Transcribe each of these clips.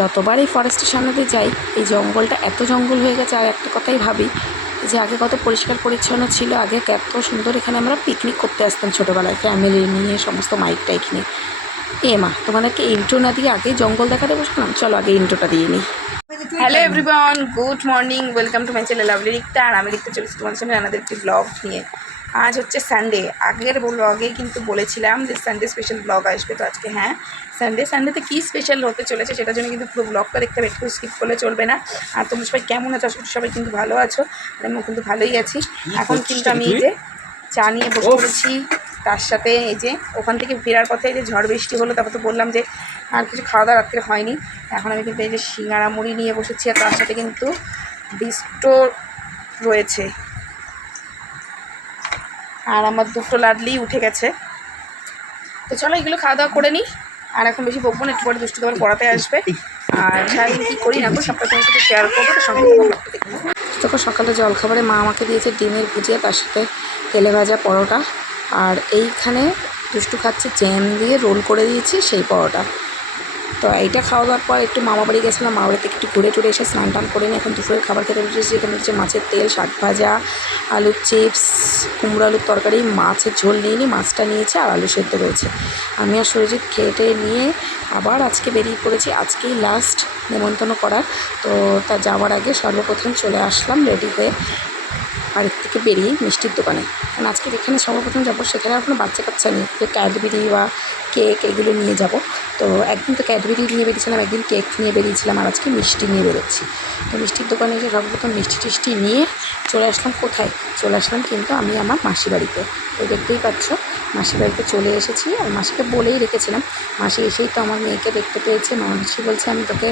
যতবার এই ফরেস্টের সামনে দিয়ে যাই, এই জঙ্গলটা এত জঙ্গল হয়ে গেছে, আর একটা কথাই ভাবি যে আগে কত পরিষ্কার পরিচ্ছন্ন ছিল, আগে এত সুন্দর এখানে আমরা পিকনিক করতে আসতাম ছোটোবেলায় ফ্যামিলি নিয়ে, সমস্ত মাইক টাইক নিয়ে। এ মা, তোমাদেরকে ইন্ট্রো না দিয়ে আগে জঙ্গল দেখাতে বসলাম? চলো আগে ইন্ট্রোটা দিয়ে নিই hello everyone good morning welcome to my channel lovely Rikta আর আমি লিখতে চলেছি তোমার সামনে আমাদের একটি ব্লগ নিয়ে। আজ হচ্ছে সানডে আগের ব্লগে কিন্তু বলেছিলাম যে সানডে স্পেশাল ব্লগ আসবে তো আজকে হ্যাঁ সানডে সানডেতে কী স্পেশাল হতে চলেছে সেটার জন্য কিন্তু পুরো ব্লগটা দেখতে হবে একটু স্কিপ করলে চলবে না। আর তোমরা সবাই কেমন আছো? সবাই কিন্তু ভালো আছো। আর আমিও কিন্তু ভালোই আছি। এখন কিন্তু আমি এই যে চা নিয়ে বসে পড়েছি তার সাথে এই যে ওখান থেকে ফেরার পথে এই যে ঝড় বৃষ্টি হলো তারপর তো বললাম যে আর কিছু খাওয়া দাওয়া রাত্রে হয়নি। এখন আমি কিন্তু এই যে সিঙ্গারা মুড়ি নিয়ে বসেছি আর তার সাথে কিন্তু বিস্টো রয়েছে। আর আমার দুটো লাডলি উঠে গেছে। তো চলো এগুলো খাওয়া দাওয়া করে নিই। আর এখন বেশি বকবো না, একটু পরে দুষ্টু তোমার পড়াতে আসবে। আর সারাদিন কী করি না সবটা তোমার সাথে শেয়ার করব সঙ্গে সকালে জলখাবারে মা আমাকে দিয়েছে ডিমের ভুজিয়া, তার সাথে তেলে ভাজা পরোটা। আর এইখানে দুষ্টু খাচ্ছে জ্যাম দিয়ে রোল করে দিয়েছি সেই পরোটা। তো এইটা খাওয়া দাওয়ার পর একটু মামা বাড়ি গেছিলাম মামা বাড়ি থেকে একটু ঘুরে টুরে এসে স্নান টান করে নিয়ে এখন দুপুরের খাবার খেতে বসেছি। এখানে হচ্ছে মাছের তেল, শাক ভাজা, আলুর চিপস, কুমড়ো আলুর তরকারি, মাছের ঝোল নিয়ে নিই মাছটা নিয়েছে আর আলু সেদ্ধ রয়েছে। আমি আর সুরজিৎ খেটে নিয়ে আবার আজকে বেরিয়ে পড়েছি, আজকেই লাস্ট নেমন্তন্ন করার। তো তা যাওয়ার আগে সর্বপ্রথম চলে আসলাম রেডি হয়ে বাড়ির থেকে বেরিয়ে মিষ্টির দোকানে। কারণ আজকে যেখানে সর্বপ্রথম যাব, সেখানে আর কোনো বাচ্চা কাচ্চা নেই। যে ক্যাডবেরি বা কেক এগুলো নিয়ে যাব। তো একদিন তো ক্যাডবেরি নিয়ে বেরিয়েছিলাম, একদিন কেক নিয়ে বেরিয়েছিলাম আর আজকে মিষ্টি নিয়ে বেরোচ্ছি। তো মিষ্টির দোকানে এসে সর্বপ্রথম মিষ্টি টিষ্টি নিয়ে চলে আসলাম কোথায়? চলে আসলাম কিন্তু আমি আমার মাসি বাড়িতে। তো দেখতেই পাচ্ছ মাসি বাড়িতে চলে এসেছি আর মাসিকে বলেই রেখেছিলাম। মাসি এসেই তো আমার মেয়েকে দেখতে পেয়েছে। মাসি বলছে, আমি তোকে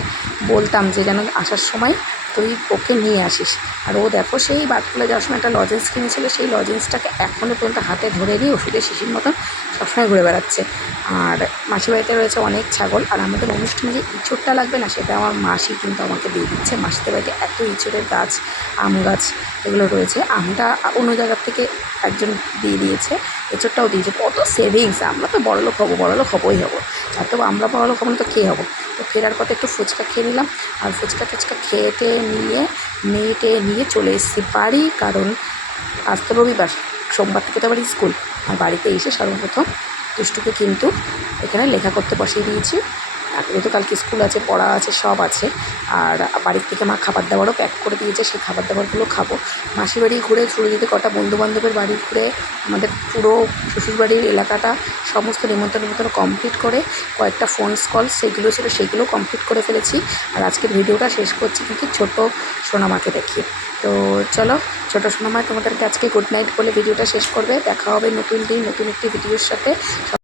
বলতাম যে যেন আসার সময় তুই ওকে নিয়ে আসিস। আর ও দেখো, সেই বাটকুলে যাওয়ার সময় একটা লজেন্স কিনেছিল। সেই লজেন্সটাকে এখনও পর্যন্ত হাতে ধরে নিয়ে ওষুধের শিশির মতন সবসময় ঘুরে বেড়াচ্ছে। আর মাসি বাড়িতে রয়েছে অনেক ছাগল। আর আমাদের অনুষ্ঠানে যে ইঁচড়টা লাগবে না, সেটা আমার মাসি কিন্তু আমাকে দিয়ে দিচ্ছে। মাসিদের বাড়িতে এত ইঁচড়ের গাছ, আম গাছ এগুলো রয়েছে। আমটা অন্য জায়গার থেকে একজন দিয়ে দিয়েছে। এঁচড়টাও দিয়েছে। কত সেভিংস আমরা তো বড়লোক হব বড়লোক হবোই হব। এত আমরা বড়লোক হব না তো খেয়ে হব? তো ফেরার পথে একটু ফুচকা খেয়ে নিলাম। আর ফুচকা টুচকা খেয়েটে নিয়ে, মেয়েটে নিয়ে চলে এসেছি বাড়ি। কারণ আজ তো রবিবার, সোমবার থেকে তো আবার স্কুল। আর বাড়িতে এসে সর্বপ্রথম দুষ্টুকে কিন্তু এখানে লেখা করতে বসিয়ে দিয়েছি। আর যেহেতু কালকে স্কুল আছে, পড়া আছে, সব আছে। আর বাড়ির থেকে মা খাবার দাবারও প্যাক করে দিয়েছে, সেই খাবার দাবারগুলো খাব। মাসি বাড়ি ঘুরে ছুড়ে দিতে কটা বন্ধুবান্ধবের বাড়ি ঘুরে আমাদের পুরো শ্বশুরবাড়ির এলাকাটা সমস্ত নিমন্ত্রণ নিমন্ত্রণ কমপ্লিট করে কয়েকটা ফোন কল সেগুলো ছিল, সেগুলো কমপ্লিট করে ফেলেছি। আর আজকের ভিডিওটা শেষ করছি কিন্তু ছোটো সোনামাকে দেখিয়ে। তো চলো, ছোটো সোনামা তোমাদেরকে আজকে গুড নাইট বলে ভিডিওটা শেষ করবে। দেখা হবে নতুন দিন, নতুন একটি ভিডিওর সাথে।